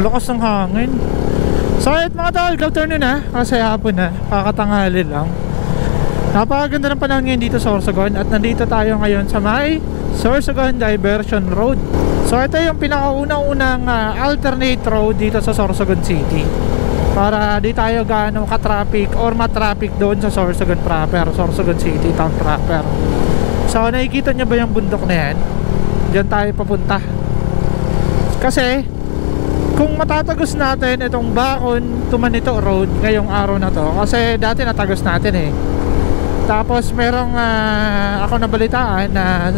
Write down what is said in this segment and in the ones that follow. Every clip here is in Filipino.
Lakas ng hangin. So at mga tol, good afternoon na. Kasi hapon na, kakatanghali lang. Napakaganda ng panahon ngayon dito sa Sorsogon. At nandito tayo ngayon sa may Sorsogon Diversion Road. So ito yung pinakaunang-unang alternate road dito sa Sorsogon City, para di tayo gaano ka-traffic or ma-traffic doon sa Sorsogon proper, Sorsogon City town proper. So nakikita nyo ba yung bundok na yan? Diyan tayo papunta. Kasi kung matatagos natin itong Bacon to Manito Road ngayong araw na to, kasi dati natagos natin eh. Tapos merong ako nabalitaan na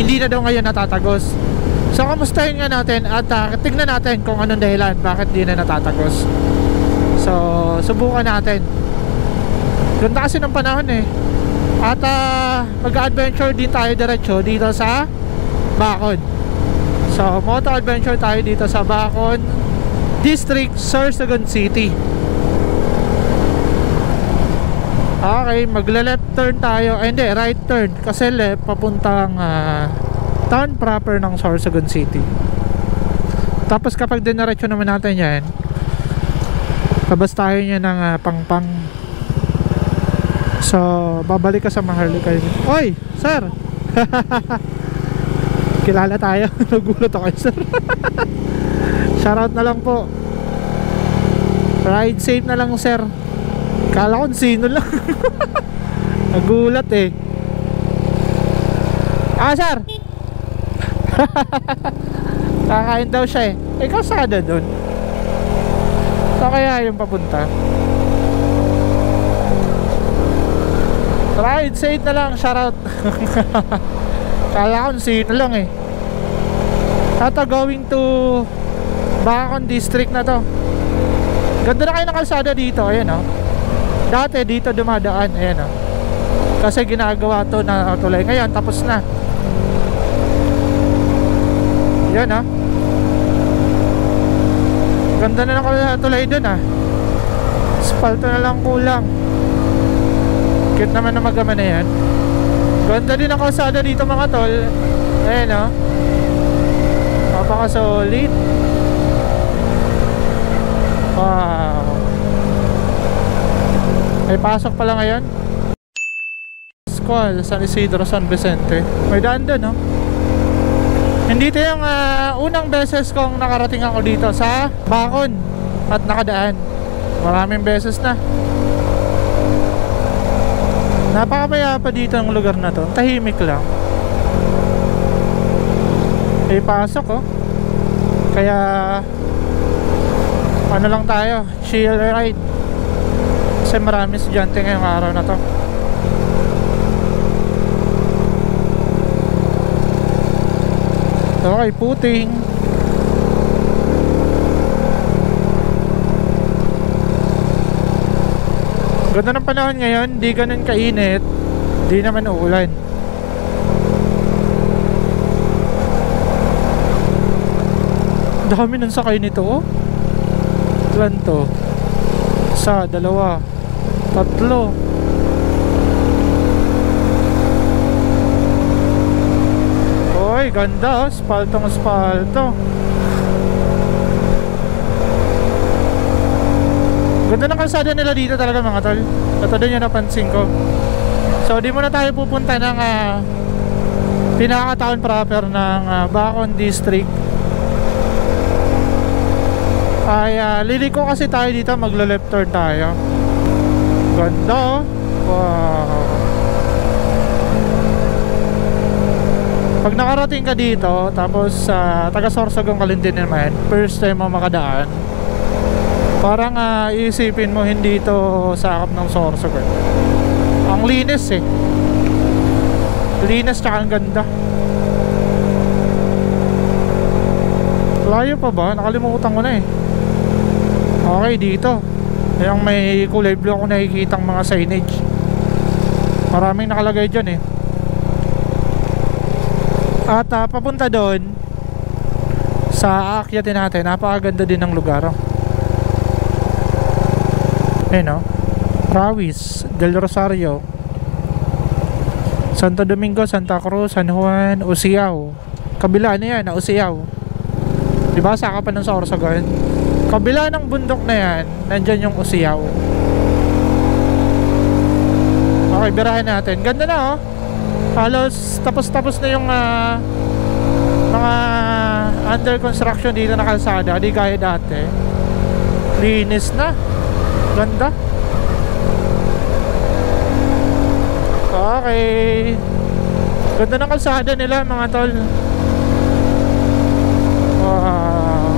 hindi na daw ngayon natatagos. So kamustahin nga natin at tignan natin kung anong dahilan bakit di na natatagos. So subukan natin. Ganda kasi ng panahon eh. At mag-adventure din tayo diretso dito sa Bacon. So moto adventure tayo dito sa Bacon District, Sorsogon City. Okay, magle-left turn tayo. Hindi, right turn. Kasi left papuntang town proper ng Sorsogon City. Tapos kapag diniretso naman natin yan, labas tayo niya ng Pangpang. So babalik ka sa Maharlika. Oy, sir! Kilala tayo. Nagulat ako, sir. Shoutout na lang po. Ride safe na lang, sir. Kala ko sino lang. Nagulat eh. Sir. Kakain daw siya eh. Kasada dun. So kaya yung papunta. Ride safe na lang. Shoutout. Kala ko sino lang eh. Ito going to Bacon District na to. Ganda na kayo ng kalsada dito. Ayan o. Dati dito dumadaan. Ayan o. Kasi ginagawa to na tulay. Ngayon tapos na. Yan o. Ganda na ng tulay dun ah. Asfalto na lang kulang. Cute naman na magama na yan. Ganda din ang kalsada dito mga tol. Ayan o. Napaka solid. Wow. May pasok pala ngayon. Squall, San Isidro, San Vicente. May daan doon no. Hindi ito yung unang beses kong nakarating ako dito sa Bacon at nakadaan. Maraming beses na. Napakapayapa dito ang lugar na to. Tahimik lang. May pasok oh. Kaya ano lang tayo, chill ride. Kasi marami estudyante ngayong araw na to. Okay, puting. Ganda ng panahon ngayon, di ganun kainit, di naman uulan. Dami ng sakay nito oh. Ilan to? Isa, dalawa, tatlo. Oy, ganda oh, spaltong spalto. Ganda ng kalsada nila dito talaga mga tol. Ito din yung napansin ko. So di muna tayo pupunta ng pinaka-town proper ng Bacon District. Ay liliko kasi tayo dito, maglo-left turn tayo. Ganda oh. Wow. Pag nakarating ka dito, tapos taga Sorsogon ka din naman, first time mo makadaan, parang iisipin mo hindi ito sakop ng Sorsogon. Ang linis eh. Linis tsaka ang ganda. Layo pa ba? Nakalimutan ko na eh. Okay, dito yung may kulay blue ako nakikitang mga signage. Maraming nakalagay dyan eh. At papunta doon sa aakyatin natin. Napakaganda din ng lugar oh. Ayun oh. Rawis, Del Rosario, Santo Domingo, Santa Cruz, San Juan, Usiao. Kabila na yan, Usiao. Diba saka pa ng Sorsogon? Kabila ng bundok na yan, nandyan yung Usiaw. Okay, birahin natin. Ganda na oh. Halos tapos na yung mga under construction dito na kalsada. Di gaya dati. Linis na. Ganda. Okay. Ganda ng kalsada nila mga tol. Wow.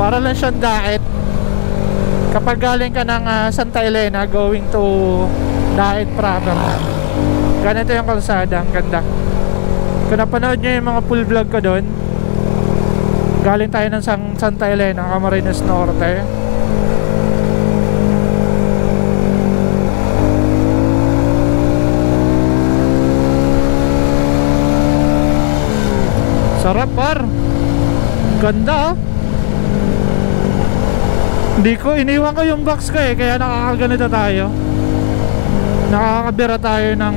Para lang siyang daet. Kapag galing ka ng Santa Elena going to Daet proper, ganito yung kalsada. Ang ganda. Kung napanood nyo yung mga full vlog ko doon, galing tayo ng Santa Elena, Camarines Norte. Sarap par. Ganda oh. Hindi ko, iniwan ko yung box ko eh, kaya nakakaganito tayo. Nakakabira tayo ng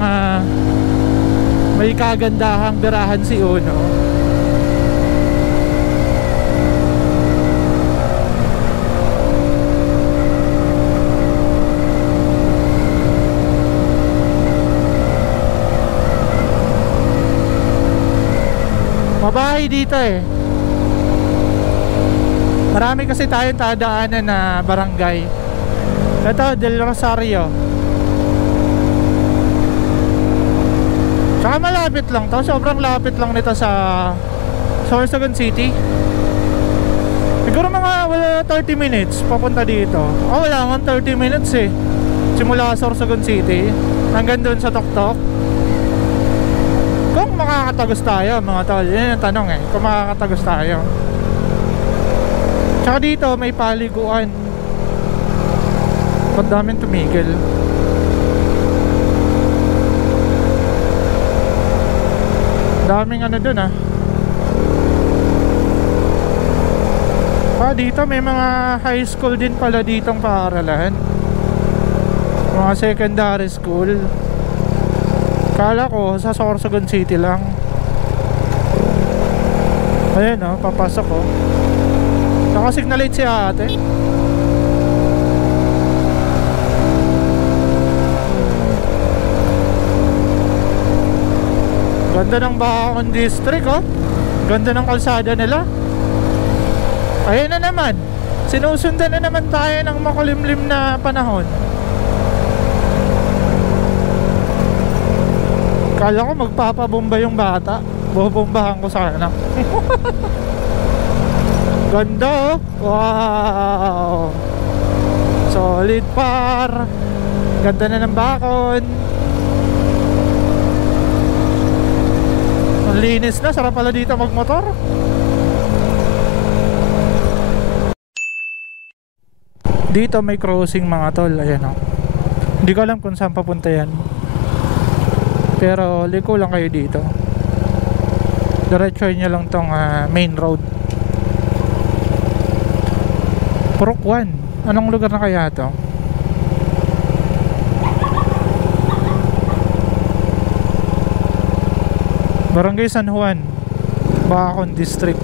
may kagandahang birahan si Uno. Mabahay dito eh. Marami kasi tayong tadaanan na barangay. Ito, Del Rosario. Saka malapit lang to. Sobrang lapit lang nito sa Sorsogon City. Siguro mga 30 minutes papunta dito. Oh, wala nga 30 minutes eh. Simula Sorsogon City hanggang doon sa Toktok. Kung makakatagos tayo mga tol, yun yung tanong eh. Kung makakatagos tayo. Tsaka dito may paliguan. Ba't daming tumigil? Daming ano dun ah. Dito may mga high school din pala ditong paaralan. Mga secondary school. Kala ko sa Sorsogon City lang. Ayan oh, papasok oh. Nakasignalate si ate. Ganda ng Baon District oh. Ganda ng kalsada nila. Ayun na naman. Sinusundan na naman tayo ng makulimlim na panahon. Kala ko magpapabomba yung bata. Bubombahan ko sana. Ganda oh. Wow. Solid par. Ganda na ng Bacon. Ang linis na. Sarap pala dito magmotor. Dito may crossing mga tol. Ayan oh. Hindi ko alam kung saan papunta yan. Pero liko lang kayo dito. Diretso nyo lang tong main road. Purok 1. Anong lugar na kaya to? Barangay San Juan, Bacon District.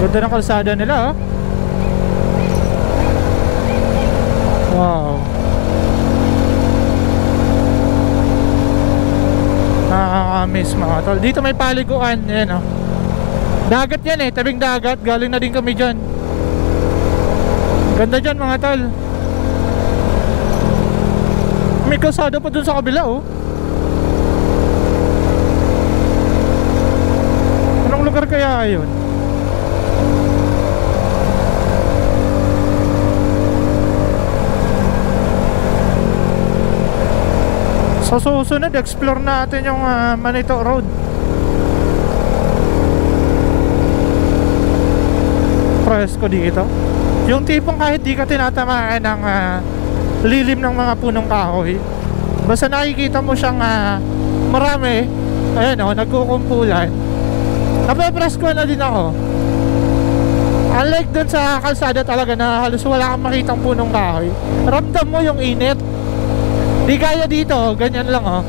Ganda ng kalsada nila oh. Wow. Nakakamiss mga tol. Dito may paliguan. Yan oh. Dagat yan eh. Tabing dagat. Galing na din kami dyan. Ganda dyan mga tol. May kalsada pa dun sa kabila oh. Anong lugar kaya yun? Sa susunod, explore natin yung Manito Road. Presko dito. Yung tipong kahit di ka tinatamaan ng lilim ng mga punong kahoy, basta nakikita mo siyang marami, ayan o, nagkukumpulan, napepresko na din ako. Unlike dun sa kalsada talaga na halos wala kang makitang punong kahoy, ramdam mo yung init. Di kaya dito, ganyan lang oh.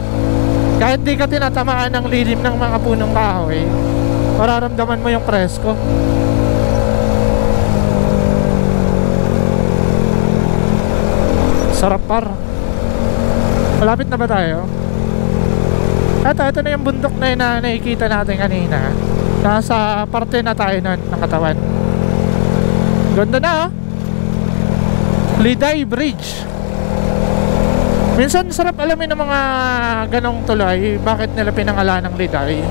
Kahit di ka tinatamaan ng lilim ng mga punong kahoy, mararamdaman mo yung presko. Sarap par. Malapit na ba tayo? Ito na yung bundok na yun na nakikita natin kanina. Nasa parte na tayo nun ng katawan. Ganda na oh. Liday Bridge. Minsan sarap alamin ng mga ganong tulay, bakit nila pinangalan ng Liday.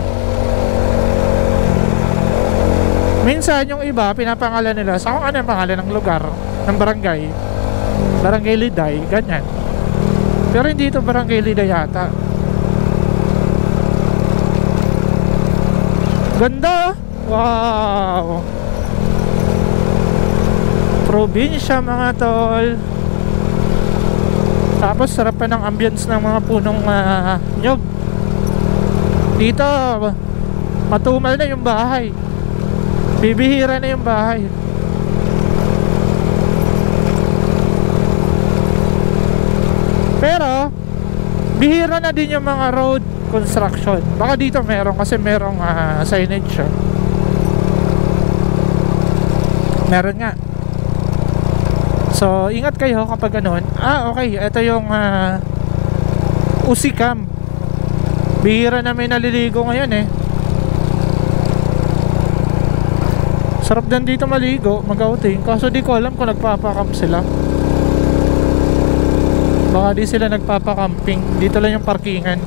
Minsan yung iba pinapangalan nila sa kung ano yung pangalan ng lugar, ng barangay. Barangay Liday, ganyan. Pero hindi ito Barangay Liday yata. Ganda. Wow. Probinsya mga tol. Tapos sarap pa ng ambience ng mga punong nyog. Dito matumal na yung bahay. Bibihira na yung bahay. Pero bihira na din yung mga road construction. Baka dito meron kasi merong signage siya. Meron nga. So ingat kayo kapag ganun. Okay, ito yung Usikam. Bihira na may naliligo ngayon eh. Sarap din dito maligo, mag-outing. Kaso di ko alam kung nagpapacamp sila. Baka di sila nagpapakamping. Dito lang yung parkingan.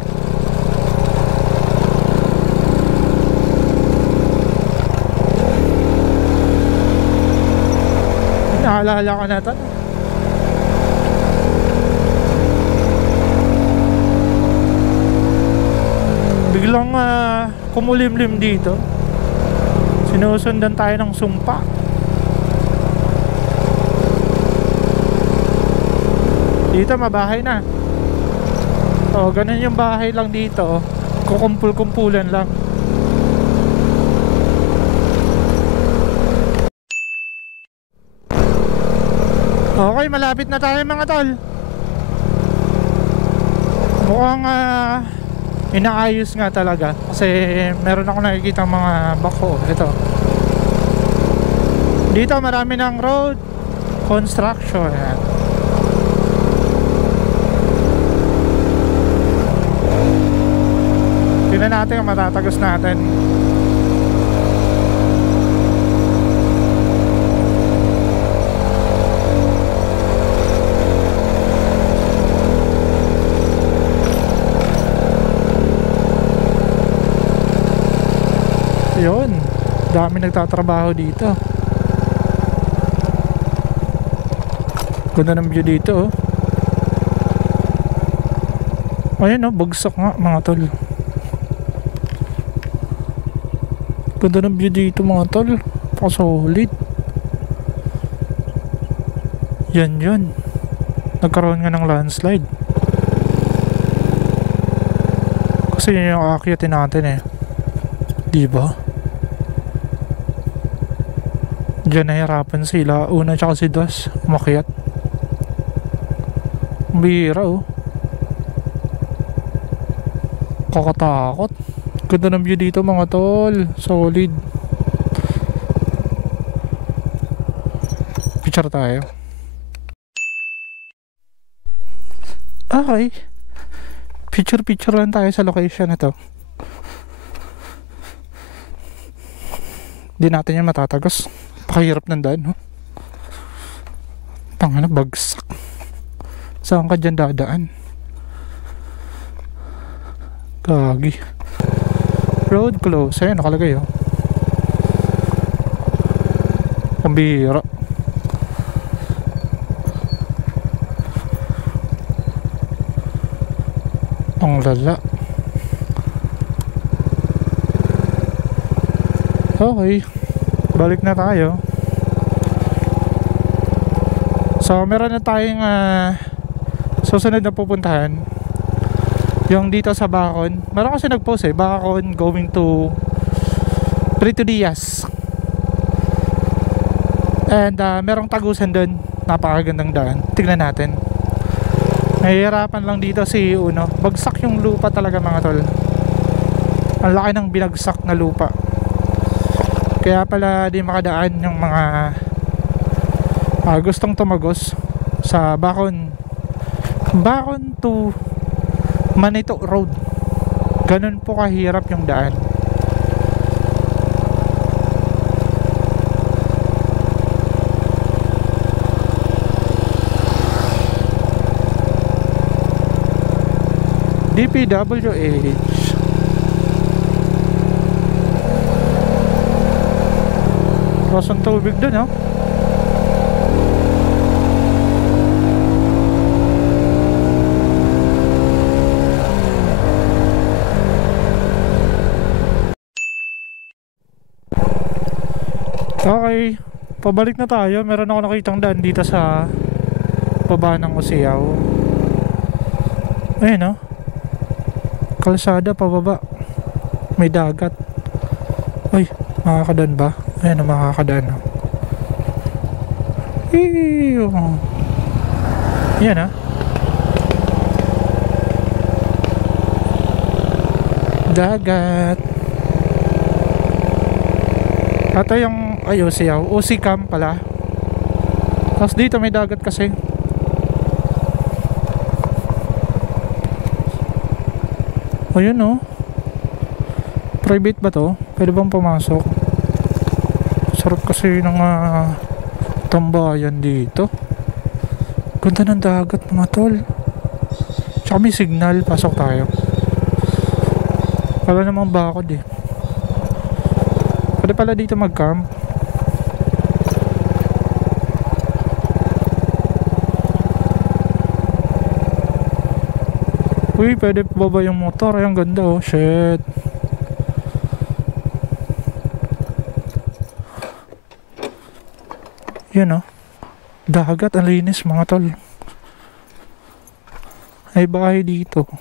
Naalala ko na ito. Biglang kumulimlim dito. Sinusundan tayo ng sumpa. Dito mabahay na. Ganun yung bahay lang dito. Kukumpul-kumpulan lang. Okay, malapit na tayo mga tol. Mukhang inaayos nga talaga. Kasi meron ako nakikita mga bako. Ito. Dito marami ng road construction. Tingnan natin kung matatagos natin. Yun, dami nagtatrabaho dito. Ganda ng view dito oh. Ayan oh, bagsak nga mga tol. Ganda ng view dito mga tol. Pasolid. Yan yun. Nagkaroon nga ng landslide. Kasi yun yung aakyatin natin eh. Diba? Diyan nahirapan sila. Una tsaka si Das umakyat. Bihira oh. Kakatakot. Ganda ng view dito mga tol. Solid. Picture tayo. Okay. Picture lang tayo sa location na to. Di natin yan matatagos. Pakahirap ng daan no? Tangina bagsak. Saan ka dyan dadaan? Gagi. Road close. Ayan nakalagay oh. Pambihira. Ang lala. Okay, balik na tayo. So meron na tayong susunod na pupuntahan. Yung dito sa Bacon. Meron kasi nag-post eh, Bacon going to Prito Diaz. And merong tagusan dun. Napakagandang daan. Tignan natin. Nahihirapan lang dito si Uno. Bagsak yung lupa talaga mga tol. Ang laki ng binagsak na lupa. Kaya pala di makadaan yung mga gustong tumagos sa Bacon to Manito Road. Ganun po kahirap yung daan. DPWH. Rosong tubig dun, oh. Okay, pabalik na tayo. Meron ako nakitang daan dito sa baba ng Usiaw. Ayun, oh. Kalsada pababa. May dagat. Uy, makakadaan ba? Ayan na, makakadaan. Yan, ha. Dagat. Ito yung Usiaw. Usikam pala. Tapos dito may dagat kasi. Ayun, oh. Private ba to? Pwede bang pumasok? Sarap kasi ng tambayan dito. Ganda ng dagat mga tol. Tsaka may signal. Pasok tayo. Wala namang bakod eh. Pwede pala dito mag-camp. Uy, pwede baba yung motor. Ay, ang ganda, oh. Shit. Yan, oh. Dagat, ang linis mga tol. Ay bahay dito.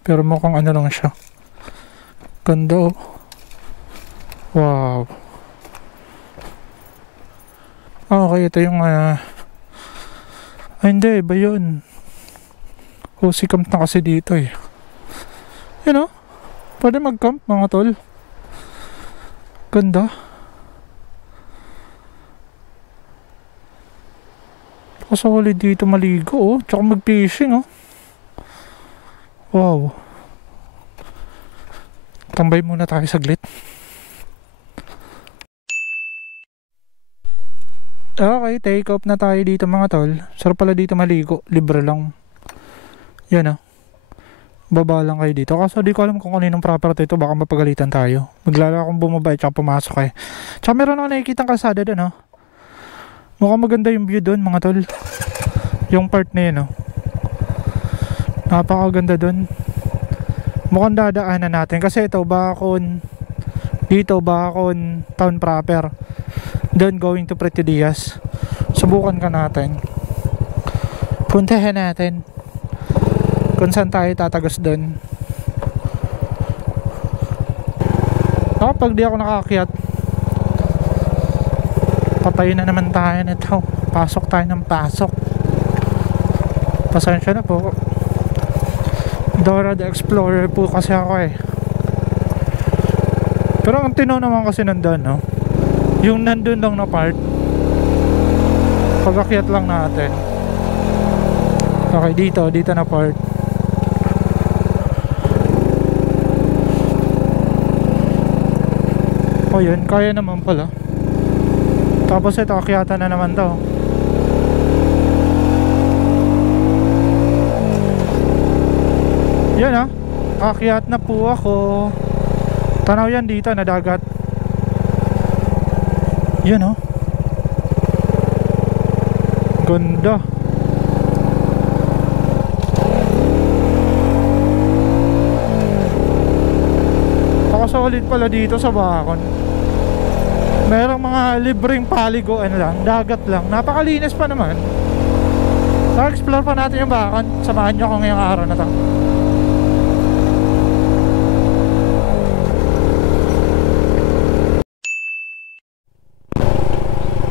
Pero mukhang ano lang siya. Ganda, oh. Wow. Okay, ito yung ay hindi, iba yun. Camp na kasi dito eh. Yun, oh. Pwede mag-camp mga tol. Ganda. Solid dito maligo, oh. Tsaka mag-fishing, oh. Wow. Tambay muna tayo saglit. Okay, take off na tayo dito mga tol. Sarap pala dito maligo. Libre lang. Yan, oh. Baba lang kayo dito. Kaso di ko alam kung kaninong property ito. Baka mapagalitan tayo. Maglala akong bumaba tsaka pumasok eh. Tsaka meron ako nakikitang kalsada dun, oh. Mukhang maganda yung view dun mga tol. Yung part na yun, oh. Napakaganda dun. Mukhang dadaanan natin. Kasi ito, Bacon. Dito, Bacon town proper. Doon going to Pretty Diaz. Subukan ka natin. Puntahan natin kung saan tayo tatagos doon. Kapag di ako nakaakyat, patayin na naman tayo nito. Pasok tayo ng pasok. Pasensya na po. Dora the Explorer po kasi ako eh. Pero ang tinaw naman kasi nandun, no? Yung nandun lang na part, pag-akyat lang natin. Okay, dito na part. O yun, kaya naman pala. Tapos ito, akyatan na naman to. Yan, ah. Akyat na po ako. Tanaw yan dito na dagat. Yan, oh. Ganda. Solid pala dito sa Bacon. Merong mga libreng paliguan lang, dagat lang. Napakalinis pa naman. So, explore pa natin yung Bacon. Samahan nyo ako ngayong araw na to.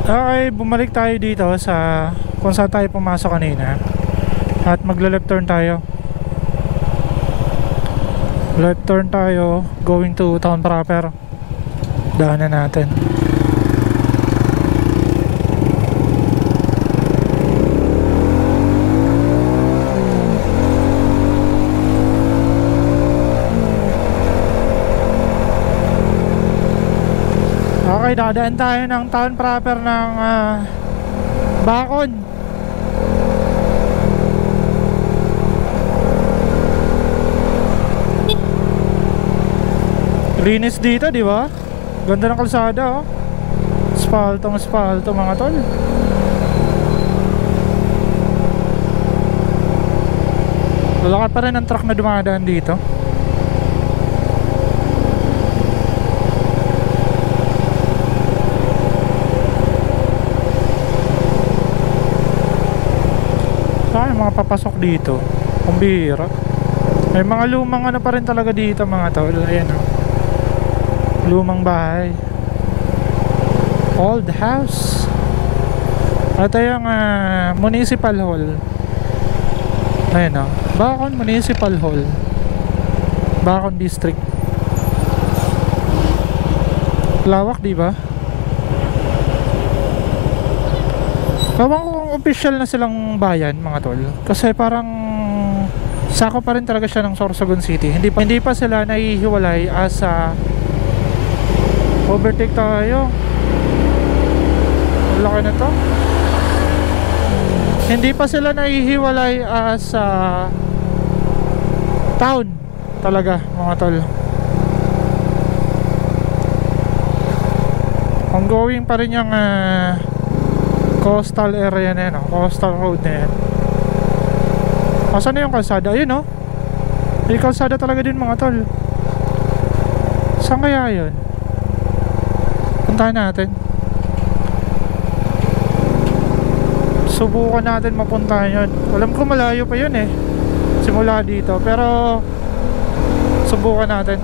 Okay, bumalik tayo dito sa kung saan tayo pumasok kanina. At magla-left turn tayo. Left turn tayo going to town proper. Daanan natin. Okay, dadaan tayo ng town proper ng Bacon. Linis dito, di ba? Ganda ng kalsada, oh. Asphaltong asphalto, mga tol. Lalakad pa rin ang truck na dumadaan dito. Saan mga papasok dito? Ang bihira. May mga lumang ano pa rin talaga dito, mga tol. Ayan, oh. Lumang bahay, old house. At yung municipal hall. Ayan, o, Bacon Municipal Hall, Bacon District. Lawak, di ba? Kawang kung official na silang bayan, mga tol. Kasi parang sako pa rin talaga siya ng Sorsogon City. Hindi pa sila naihiwalay as overtake tayo. Ang laki na to. Hindi pa sila nahihiwalay as town talaga, mga tol. Ongoing pa rin yung coastal area na yan, coastal road na yan. Asan na yung kalsada? Ayun, oh. May kalsada talaga din, mga tol. Saan kaya yun? Puntahan natin. Subukan natin mapuntahan yun. Alam ko malayo pa yun eh, simula dito. Pero subukan natin.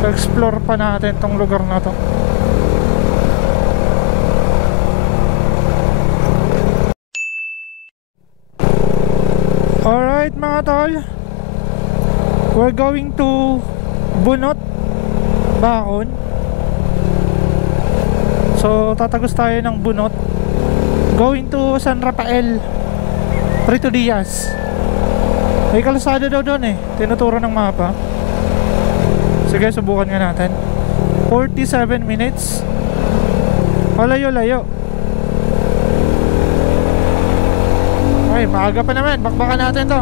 Explore pa natin tong lugar na to. Alright, mga tol, we're going to Bunot, Bacon. So tatagos tayo ng Bunot, going to San Rafael, Prito Diaz. May kalsada daw doon eh, tinuturo ng mapa. Sige, subukan nga natin. 47 minutes. Malayo-layo. Okay, maaga pa naman, bakbakan natin to.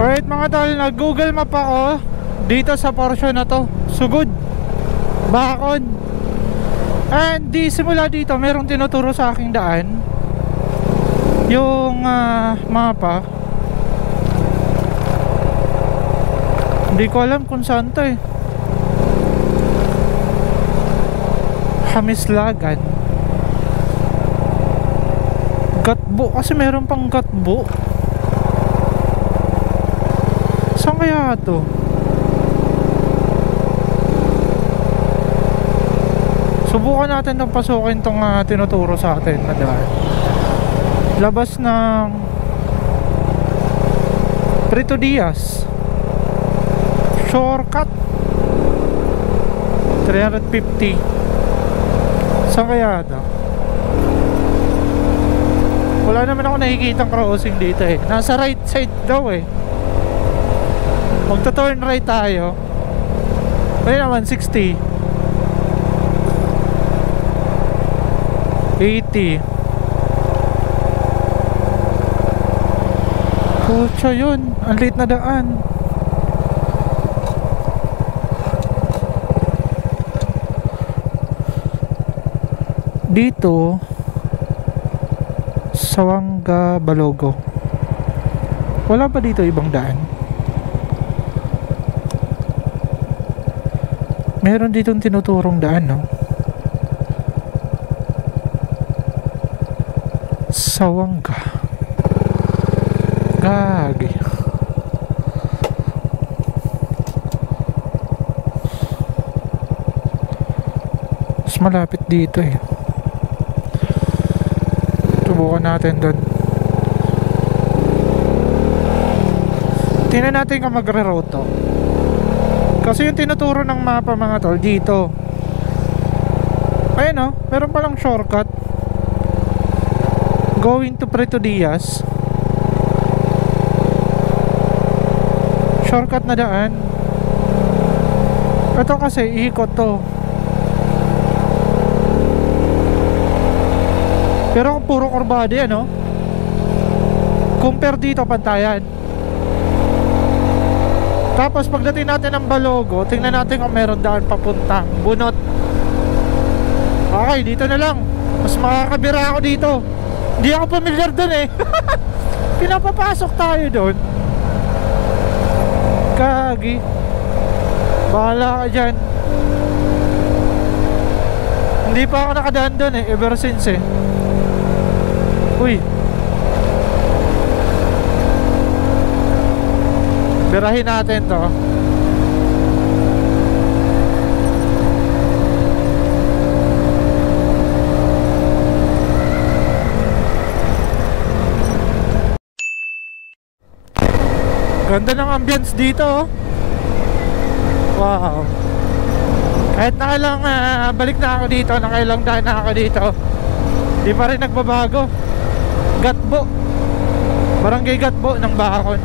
Alright, mga tol, nag-Google Map ako dito sa portion na to, Sugod, Bacon. And di simula dito merong tinuturo sa aking daan. Yung mapa, hindi ko alam kung saan to eh. Hamislagan, Gatbo, kasi meron pang Gatbo. Saan kaya to? Subukan natin itong pasukin itong tinuturo sa atin na daan. Labas ng Prito Diaz, shortcut 350. Saan kaya ito? Wala naman ako nakikitang crossing dito eh. Nasa right side daw eh. Magto-turn right tayo. Ayun naman, 60, 80. Kutsa yun, ang late na daan. Dito Sawanga, Balogo. Wala pa dito ibang daan? Meron ditong tinuturong daan, no? Sawanga. Gagi. Mas malapit dito eh. Subukan natin doon. Tingnan natin kung magre-route to. Kasi yung tinuturo ng mapa mga tol dito. Ayun oh, meron palang shortcut going to Preto Diaz. Shortcut na daan. Ito kasi iikot to. Pero puro kurbada yan oh. Compare dito pantayan. Tapos pagdating natin ng Balogo, tingnan natin kung meron daan papuntang Bunot. Okay, dito na lang. Mas makakabira ako dito. Hindi ako familiar dun eh. Pinapapasok tayo dun. Kagi. Bahala ka dyan. Hindi pa ako nakadaan dun eh, ever since eh. Uy. Birahin natin to. Ganda ng ambience dito oh. Wow. Kahit nakailang balik na ako dito, nakailang daan na ako dito, di pa rin nagbabago. Gatbo. Barangay Gatbo ng Bacon.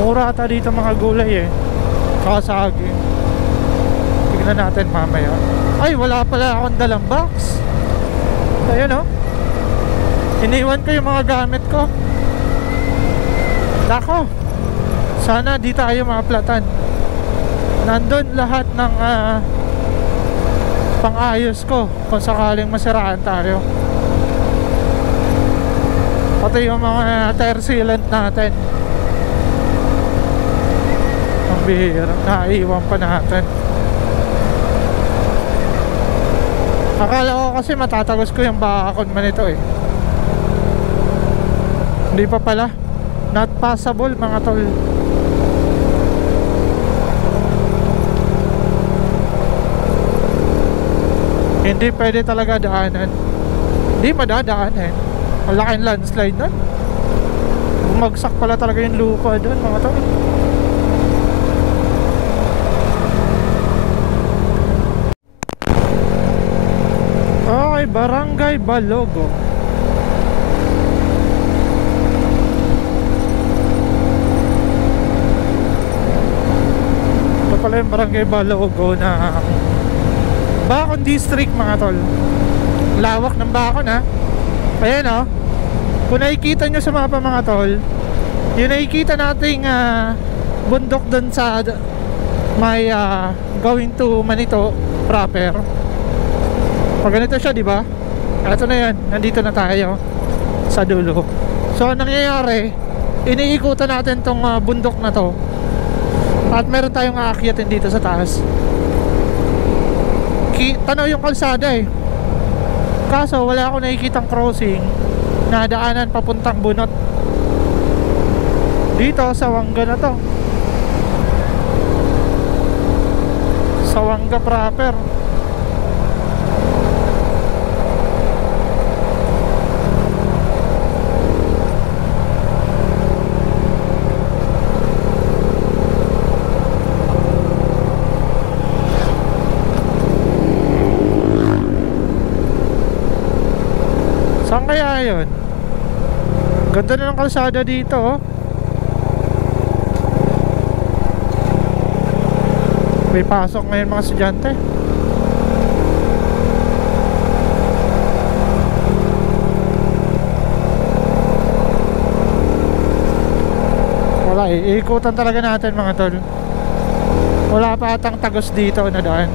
Mura ata dito mga gulay eh. Kasaging. Tignan natin mamaya. Ay, wala pala akong dalang box. Ayun oh. Iniwan ko yung mga gamit ko. Nako. Sana di tayo maaplatan. Nandun lahat ng pang-ayos ko kung sakaling masiraan tayo. Pati yung mga tire sealant natin. Ang bihira, naiwan pa natin. Akala ko kasi matatagos ko yung Bacon man ito eh. Hindi pa pala. Not passable mga tol. Hindi pwede talaga daanan. Hindi madadaanan. Malaking landslide nun. Bumagsak pala talaga yung lupa dun mga tol. Okay, Barangay Balogo. Ito pala yung Barangay Balogo na Bacon District mga tol. Lawak ng Bacon ha. Ayan o. Kung nakikita nyo sa mapa mga tol, yung nakikita nating bundok dun sa may going to Manito proper. Pag ganito siya diba? Ito na yan. Nandito na tayo sa dulo. So nangyayari, iniikutan natin tong bundok na to. At meron tayong aakyatin dito sa taas. Tanaw yung kalsada eh. Kaso wala akong nakikitang crossing na daanan papuntang Bunot. Dito sa Wangga na to. Sa Wangga proper. Saan kaya yun? Ganda na ng kalsada dito oh. May pasok ngayon mga estudyante. Wala eh, iikutan talaga natin mga tol. Wala pa atang tagos dito na daan.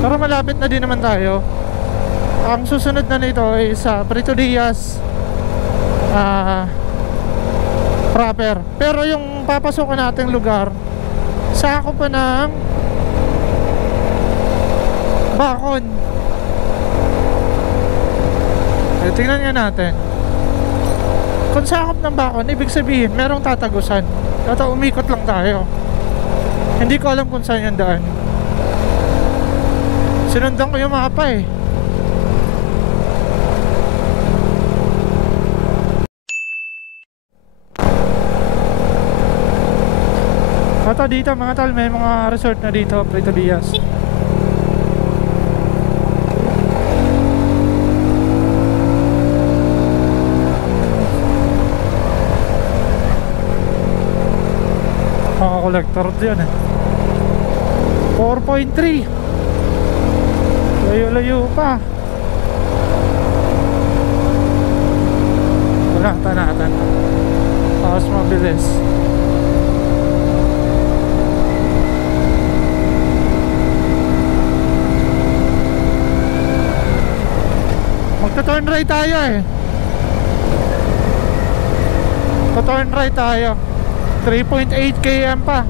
Pero malapit na din naman tayo. Ang susunod na nito ay sa Preto Diaz proper. Pero yung papasokan nating lugar, sakop pa ng Bacon. Tingnan nga natin. Kung sakop ng Bacon, ibig sabihin merong tatagusan. Ito umikot lang tayo. Hindi ko alam kung saan yung daan. Sinundan ko yung mapa eh. Ito dito mga tol, may mga resort na dito, Puerto Diaz. Mga collector dyan eh. 4.3. Layo-layo pa. Wala, tanatan. Tapos mabilis. Magta-turn right tayo eh. Pa-turn right tayo. 3.8 km pa.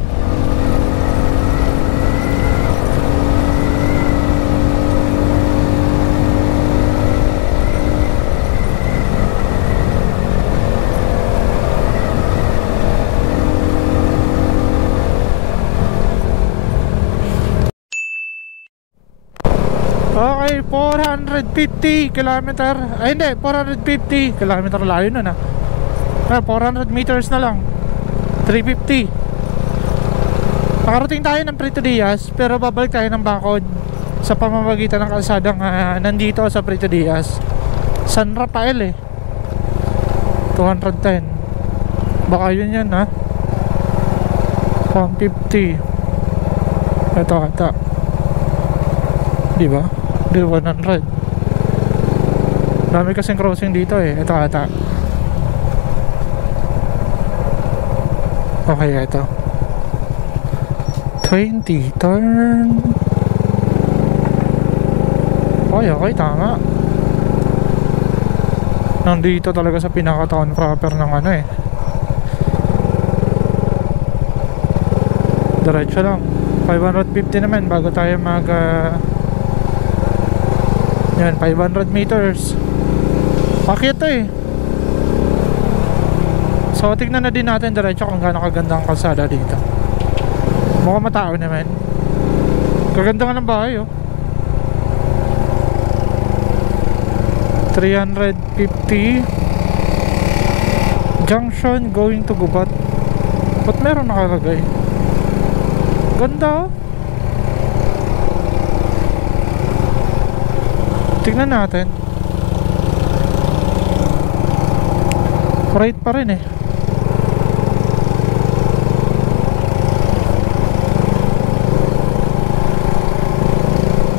Okay, 450 kilometer. Ay hindi, 450 kilometer, layo na 400 meters na lang. 350. Nakarating tayo ng Puerto Diaz, pero babalik tayo ng Bacod sa pamamagitan ng kalsadang nandito sa Puerto Diaz. San Rafael eh. 210. Baka yun yan 150. Ito. Diba? Di 100. Dami kasing crossing dito eh. Ito ata. Okay, ito 20 turn. Okay, tama. Nandito talaga sa pinaka-town proper ng ano eh. Diretso lang. 550 naman bago tayo mag yan, 500 meters. Pakit eh. So tignan na din natin diretso kung gaano kaganda ang kalsada dito. Mukhang matao naman. Kaganda nga ng bahay oh. 350 junction going to Gubat. Ba't meron nakalagay? Ganda oh. Tignan natin. Right pa rin eh.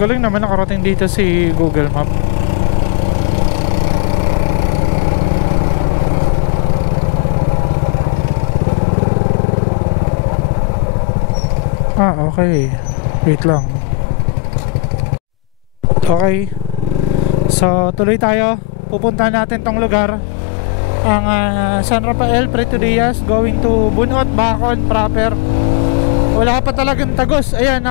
Galing naman nakarating dito si Google Map. Okay. Wait lang. Okay. So tuloy tayo. Pupuntahan natin tong lugar. Ang San Rafael, Puerto Diaz, going to Bunot, Bacod proper. Wala pa talagang tagos. Ayan,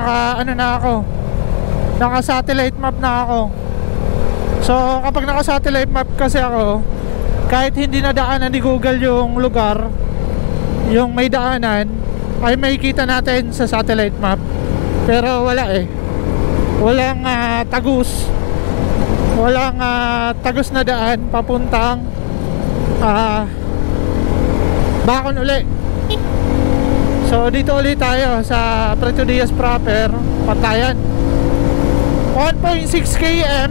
naka-satellite map na ako. So kapag naka-satellite map kasi ako, kahit hindi na daanan ni Google yung lugar, yung may daanan ay makikita natin sa satellite map. Pero wala eh. Walang tagos. Walang tagos na daan papuntang Bacon uli. So dito ulit tayo sa Puerto Diaz proper, Patayan. 1.6 km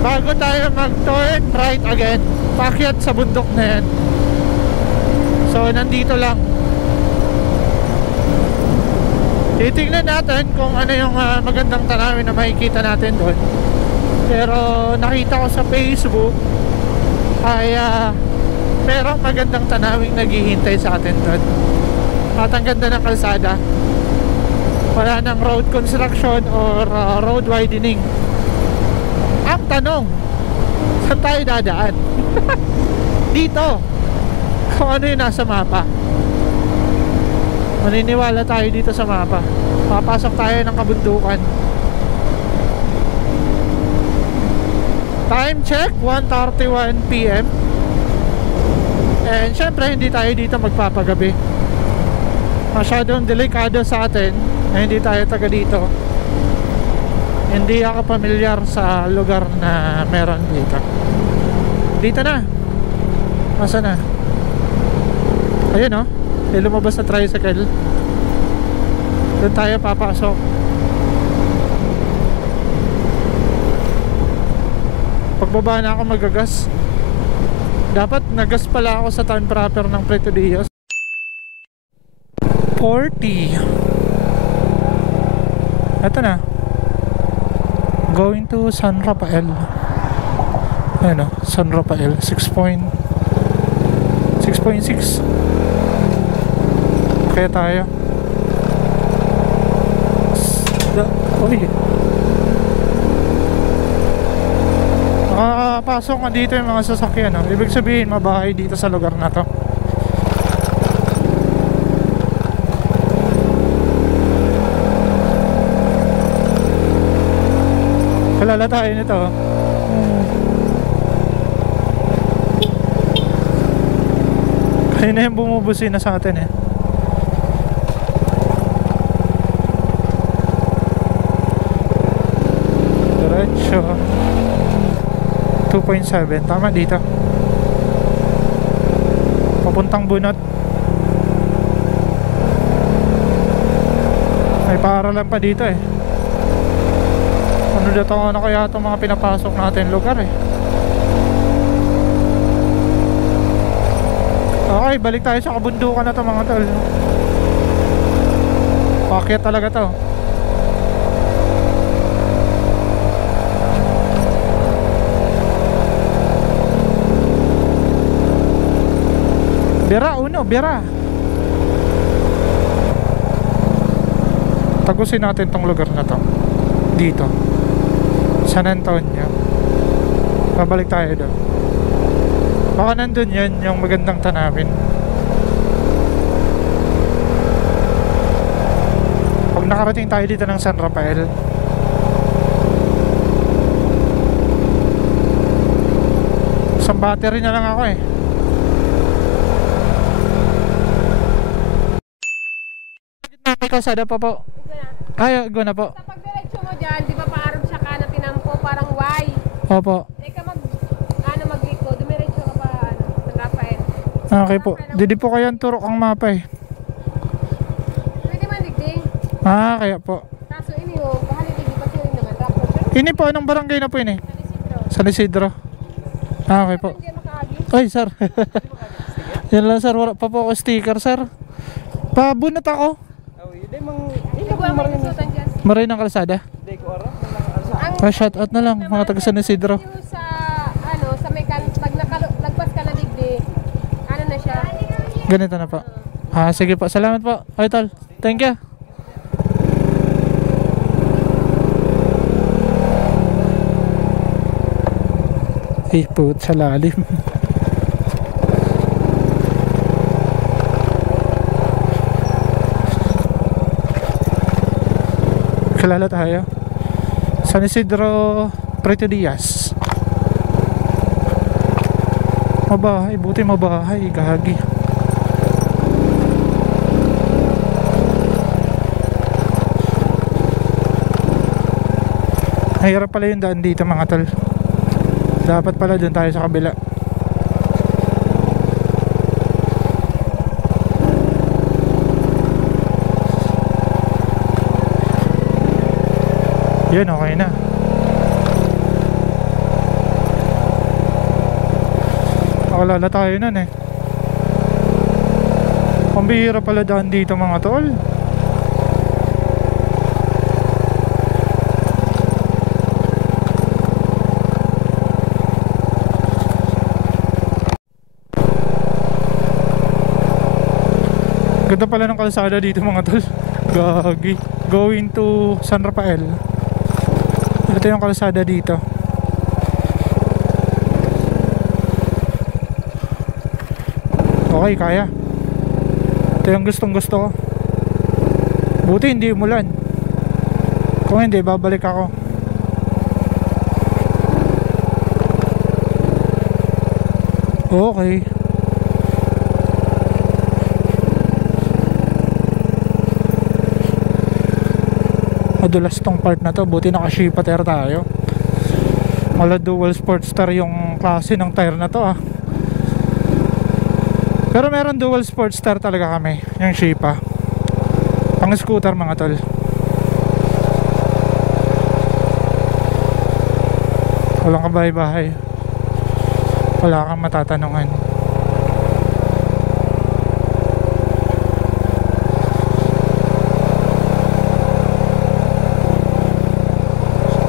bago tayo mag-turn right again. Paakyat sa bundok na yan. So nandito lang. Titignan natin kung ano yung magandang tanawin na makikita natin doon. Pero nakita ko sa Facebook ay merong magandang tanawing naghihintay sa atin doon. At ang ganda ng kalsada. Wala nang road construction or road widening. Ang tanong, saan tayo dadaan? Dito. Kung ano yung nasa mapa. Maniniwala tayo dito sa mapa. Papasok tayo ng kabundukan. Time check 1:31 PM. And syempre hindi tayo dito magpapagabi. masyadong delikado sa atin na hindi tayo taga dito. Hindi ako pamilyar sa lugar na meron dito. Dito na. Masa na? Ayun, oh. May lumabas na tricycle. Doon tayo papasok. Pagbaba na ako magagas. Dapat nagas pala ako sa town proper ng Puerto Dios. 40. Ito na. Going to San Rafael. Ayan, oh, San Rafael. 6.6. Kaya tayo. Uy. Nakakapasok nga dito yung mga sasakyan, no? Ibig sabihin mabahay dito sa lugar na to. Kalala tayo nito. Kaya na yung bumubusin na sa atin eh. Diretso 2.7. Tama dito. Papuntang Bunot. May paaralan pa dito eh. Ano dito, ano kaya itong mga pinapasok natin lugar eh. Okay, balik tayo sa kabundukan na to mga tol. Paakyat talaga to. Bira, bira. Tagusin natin tong lugar na to. Dito San Antonio. Babalik tayo doon. Baka nandun yun yung magandang tanawin. Pag nakarating tayo dito ng San Rafael, isang battery na lang ako eh. May kalsada pa po. Ay, go na po. Sa pagdiretso mo dyan, di ba paarap siya ka na tinampo, parang Y. Opo. Eka magliko, dumiretso ka pa, San Rafael. Okay po. Didi po kayo ang turok ang mapa eh. Pwede man digding. Kaya po. Kaso ini ho, bahali digdi pa siya rin naman. Rapper siya. Ini po, anong barangay na po ini? San Isidro. San Isidro. Okay po. Diyan makaagi. Ay, sir. Yan lang, sir. Wala pa po ako sticker, sir. Pabunot ako. Hindi ko ang isutan dyan. Maray ng kalsada. Shout out na lang mga taga San Isidro. Sa, sa mekan, pag lagpas ka na digdi, ano na siya? Ganito na po. Sige po. Salamat po. Okay, tol. Thank you. Put sa lalim. Kilala tayo. San Isidro, Puerto Diaz. Mabahay, buti mabahay, gagi. Mahirap pala yung daan dito mga tol. Dapat pala dun tayo sa kabila. Yun, okay na. Nakalala tayo nun eh. Pambihira pala daan dito mga tol. Ganda pala ng kalsada dito mga tol. Gagi. Going to San Rafael. Ito yung kalsada dito. Okay, kaya. Ito yung gustong gusto ko. Buti hindi umulan. Kung hindi, babalik ako. Okay. madulas tong part na to. Buti naka-Shipa tire tayo. Wala dual Sportster yung klase ng tire na to Pero meron dual Sportster talaga kami, yung Shipa. Pang scooter mga tol. Walang kabahay-bahay. Wala kang matatanungan.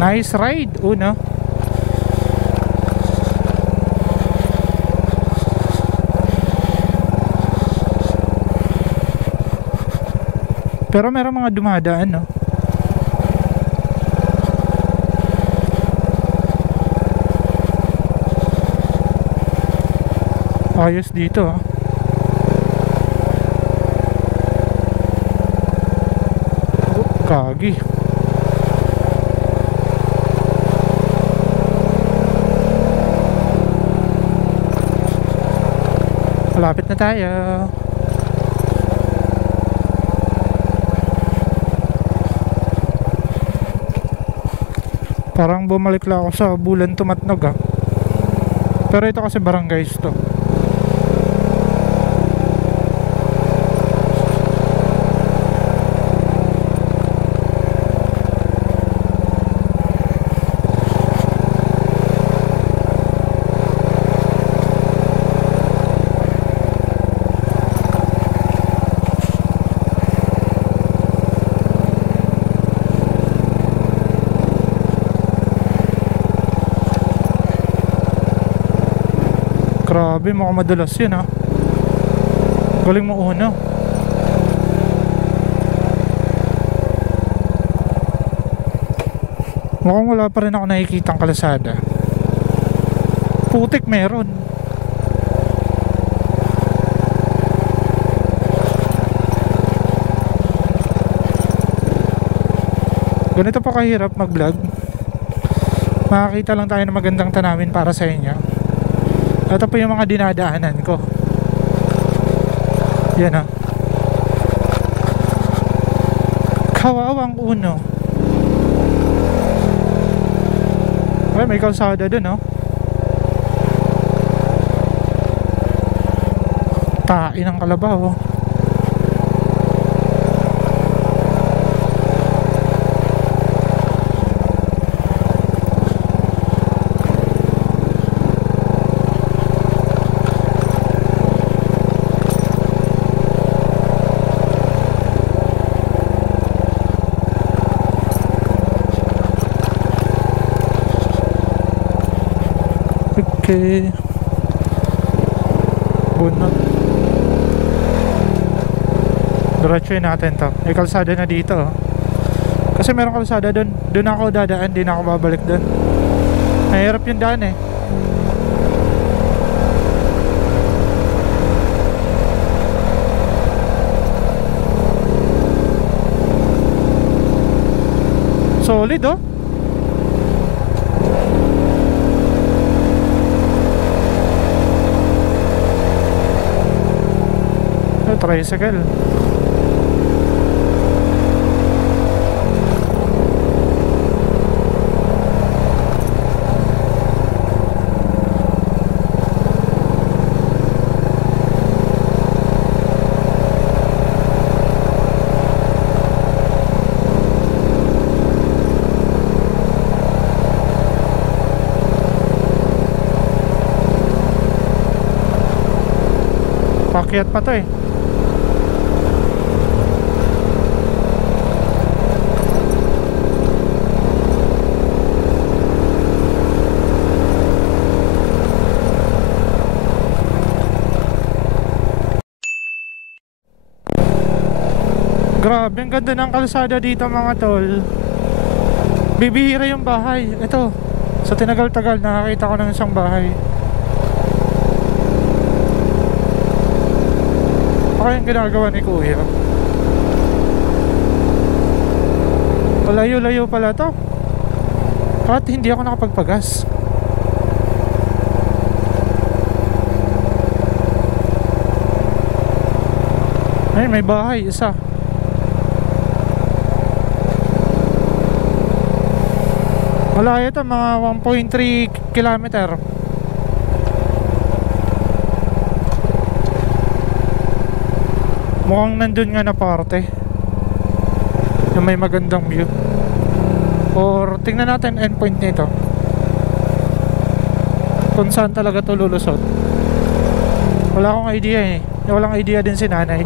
Nice ride, no? Pero meron mga dumadaan, no? Ayos dito, Kagi. Malapit na tayo. Parang bumalik lang ako sa Bulan Tumatnog Pero ito kasi barangays to. Grabe, mukhang madalas yun Galing mo una. Mukhang wala pa rin ako nakikitang kalasada. Putik meron. Ganito pa kahirap mag vlog. Makakita lang tayo ng magandang tanawin para sa inyo. Ito po yung mga dinadaanan ko. Yan Kawawang Uno. Ay, may kalsada dun Tain ng kalabaw Bunot. Diretsuin natin to. May kalsada na dito Kasi meron kalsada dun. Dun ako dadaan, di na ako babalik dun. Mahirap yung daan Solid tricycle. Pakyat pa to Grabe, ang ganda ng kalsada dito mga tol. Bibihira yung bahay. Ito, sa tinagal-tagal nakakita ko ng isang bahay. Baka yung ginagawa ni Kuya. Malayo-layo pala to. Kahit hindi ako nakapagpagas. Ay, may bahay, isa. Wala ito, mga 1.3 kilometer. Mukhang nandun nga na parte yung may magandang view. Or tingnan natin endpoint nito, kung saan talaga ito lulusot. Wala akong idea eh. Walang idea din si nanay.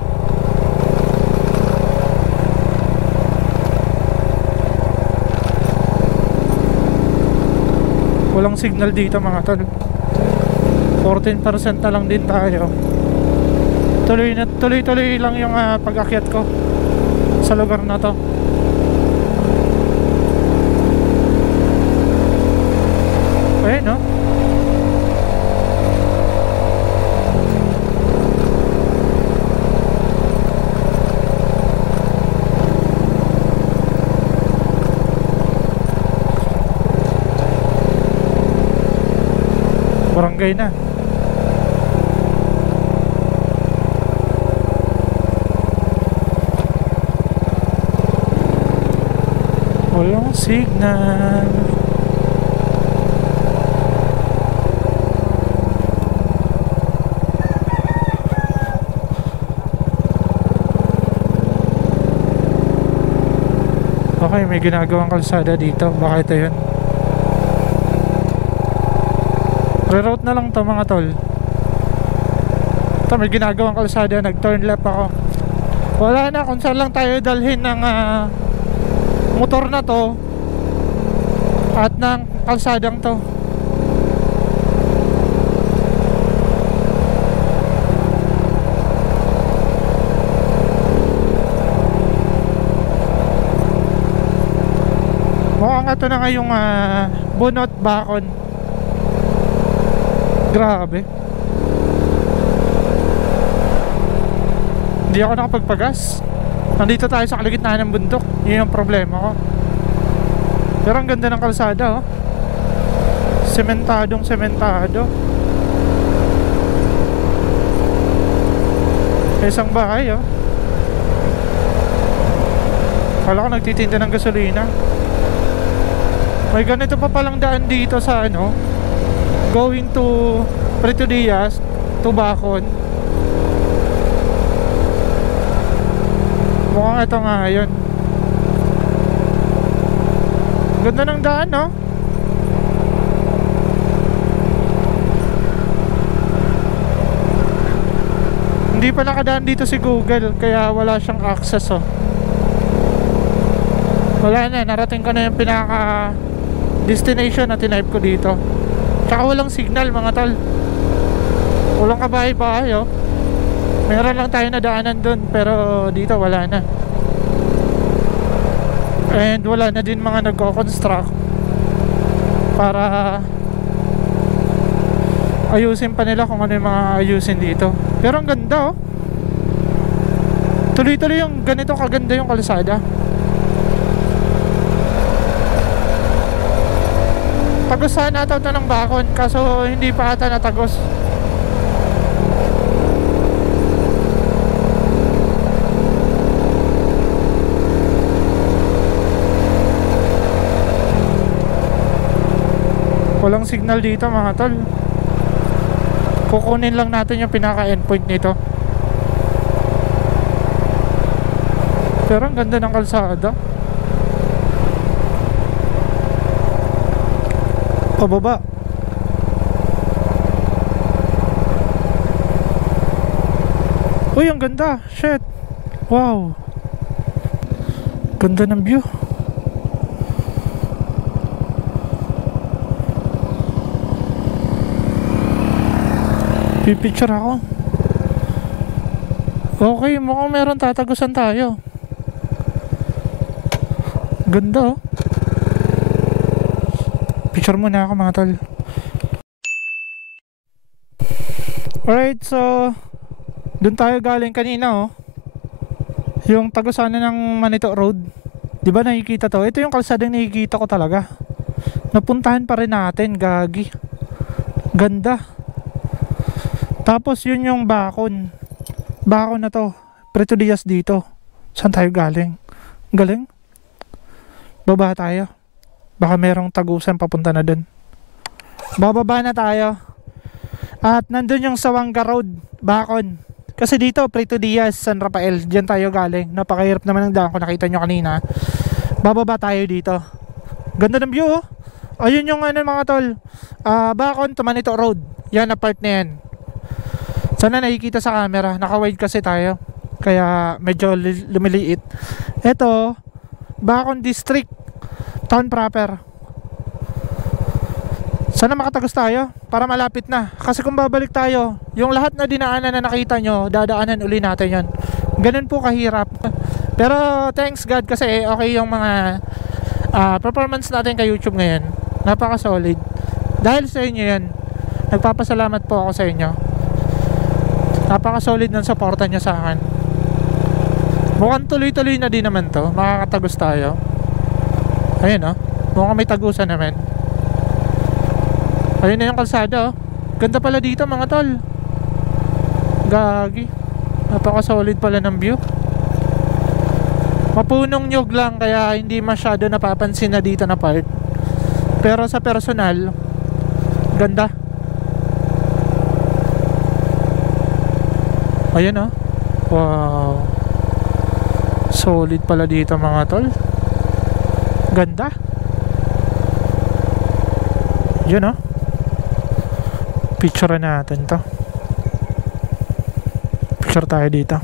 Walang signal dito mga tol. 14% na lang din tayo. Tuloy lang yung pag-akyat ko sa lugar na to. Ayun no. Barangay na. Walang signal. Okay, may ginagawang kalsada dito. Baka ito yun. Reroute na lang to mga tol. Ito, may ginagawang kalsada. Nag-turn left ako. Wala na kung saan lang tayo dalhin ng motor na to at ng kalsadang to. Mukhang ito na ngayong Bunot Bacon. Grabe. Hindi ako nakapagpagas. Nandito tayo sa kalagitnaan ng bundok. Yun yung problema ko. Pero ang ganda ng kalsada oh. Sementado. May isang bahay oh. Kala ko nagtitinda ng gasolina. May ganito pa palang daan dito sa going to Preto Diaz to Bacon. Mukhang ito nga yun. Ganda ng daan no? Hindi pa nakadaan dito si Google, kaya wala siyang access oh. Wala na, narating ko na yung pinaka destination na tinype ko dito. Tsaka walang signal mga tol. Walang kabahay-bahay oh. Meron lang tayo na daanan dun, pero dito wala na. And wala na din mga nagko-construct para ayusin pa nila kung ano yung mga ayusin dito. Pero ang ganda oh. Tuloy-tuloy yung ganito kaganda yung kalsada. Tagos sana ito ng Bacon, kaso hindi pa ata natagos. Walang signal dito mga tol. Kukunin lang natin yung pinaka endpoint nito. Pero ang ganda ng kalsada. Pababa. Uy, ang ganda. Shit. Wow. Ganda ng view. Pipicture ako. Okay, mukhang meron tatagusan tayo. Ganda oh. Picture muna ako mga tol. Alright, so dun tayo galing kanina oh. Yung tagusanan ng Manito Road. Diba nakikita to? Ito yung kalsadang nakikita ko talaga. Napuntahan pa rin natin, gagi. Ganda. Tapos yun yung Bacon. Bacon na to. Preto Diaz dito. Saan tayo galing? Galing? Baba tayo. Baka merong tagusan papunta na dun. Bababa na tayo. At nandun yung Sawanga Road, Bacon. Kasi dito, Prito Diaz, San Rafael, diyan tayo galing. Napakahirap naman ng daan kung nakita nyo kanina. Bababa tayo dito. Ganda ng view, oh. Ayun yung ano mga tol, Bacon to Manito Road. Yan na part na yan. Sana nakikita sa camera. Naka-wide kasi tayo, kaya medyo lumiliit. Ito, Bacon District, town proper. Sana makatagos tayo para malapit na. Kasi kung babalik tayo, yung lahat na dinaanan na nakita nyo, dadaanan uli natin yon. Ganun po kahirap. Pero thanks God kasi okay yung mga performance natin kay YouTube ngayon. Napaka solid. Dahil sa inyo yan, nagpapasalamat po ako sa inyo. Napaka solid ng supportan nyo sa akin. Mukhang tuloy-tuloy na din naman to. Makakatagos tayo. Ayun, oh. Mukhang may tagusan naman. Ayun na yung kalsada, oh. Ganda pala dito mga tol. Gagi. Napaka solid pala ng view. Mapunong nyug lang, kaya hindi masyado napapansin na dito na part. Pero sa personal, ganda. Ayun, oh. Wow. Solid pala dito mga tol. Ganda. Yun, oh. Picture natin to. Picture tayo dito.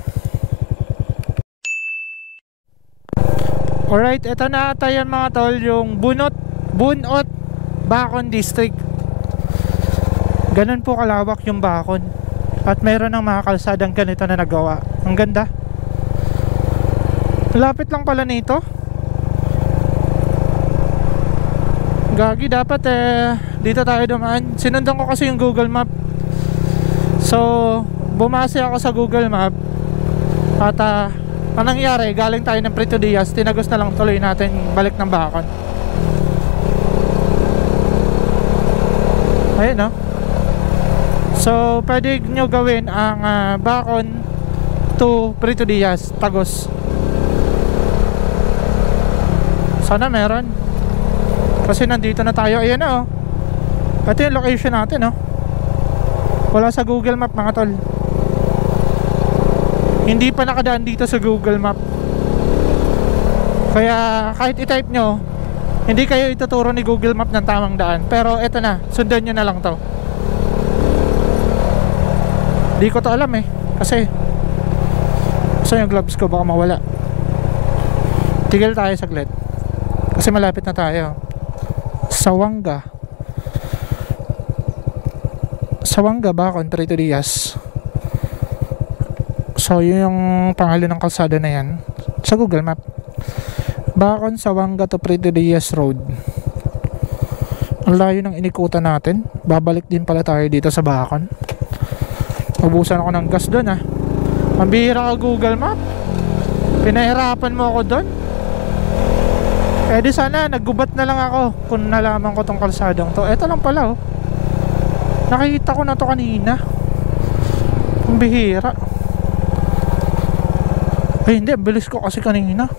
Alright, ito na ata yan mga tol, yung Bunot Bacon District. Ganun po kalawak yung Bacon. At meron ng mga kalsadang ganito na nagawa. Ang ganda. Lapit lang pala nito. Gagi, dapat dito tayo dumaan. Sinundan ko kasi yung Google Map. So bumase ako sa Google Map. At ang nangyari, galing tayo ng Prito Diaz, tinagos na lang tuloy natin balik ng Bacon. Ayun, no? So pwede nyo gawin ang Bacon to Prito Diaz, tagos. Sana meron. Kasi nandito na tayo. Ayan na, oh. Ito yung location natin, oh. Wala sa Google Map mga tol. Hindi pa nakadaan dito sa Google Map. Kaya kahit i-type nyo, hindi kayo ituturo ni Google Map ng tamang daan. Pero eto na, sundan nyo na lang to. Di ko to alam, kasi saan yung gloves ko, baka mawala. Tigil tayo saglit kasi malapit na tayo. Sawanga Bacon, Prito Diaz. So yun yung pangalan ng kalsada na yan sa Google Map. Bacon, Sawanga to Prito Diaz Road. Ang layo ng inikutan natin. Babalik din pala tayo dito sa Bacon. Ubusan ako ng gas doon, Ang bihira ka Google Map. Pinahirapan mo ako doon. Di sana naggubat na lang ako kung nalaman ko tong kalsadang to. Eto lang pala, oh. Nakikita ko na to kanina. Ang bihira. Ay hindi, bilis ko kasi kanina.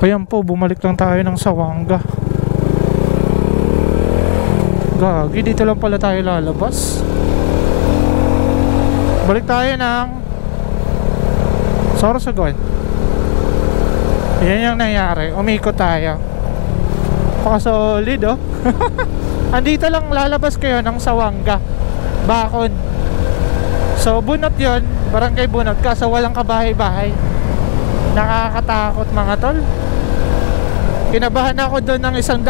Ayan po, bumalik lang tayo ng Sawanga. Gagi, dito lang pala tayo lalabas. Balik tayo ng Sorsogon. Yan yung nangyari, umikot tayo. Pakasolid, oh. Andito lang lalabas kayo ng Sawanga Bacon. So Bunot yun, barangay Bunot, kaso walang kabahay-bahay. Nakakatakot mga tol. Kinabahan ako doon ng 100%.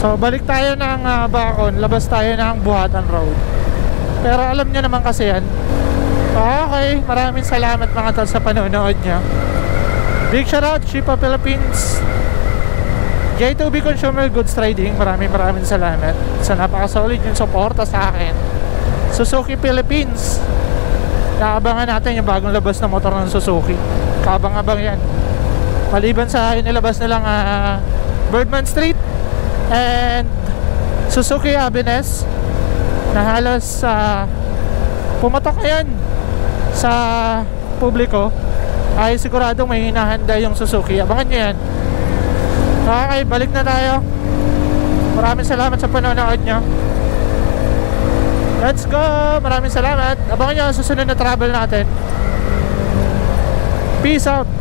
So balik tayo ng Bacon, labas tayo ng Buhatan Road. Pero alam nyo naman kasi yan. Okay, maraming salamat mga tol sa panonood nyo. Big shoutout, Shipa Philippines, J2B Consumer Goods Trading. Maraming salamat sa napaka-solid yung suporta sa akin. Suzuki Philippines, naabangan natin yung bagong labas na motor ng Suzuki. Kaabang-abang yan. Maliban sa inilabas nilang Birdman Street and Suzuki Happiness, na halos pumatok yan sa publiko. ay siguradong may hinahanda yung Suzuki. Abangan nyo yan. Okay, balik na tayo. Maraming salamat sa panonood nyo. Let's go! Maraming salamat. Abangan nyo ang susunod na travel natin. Peace out!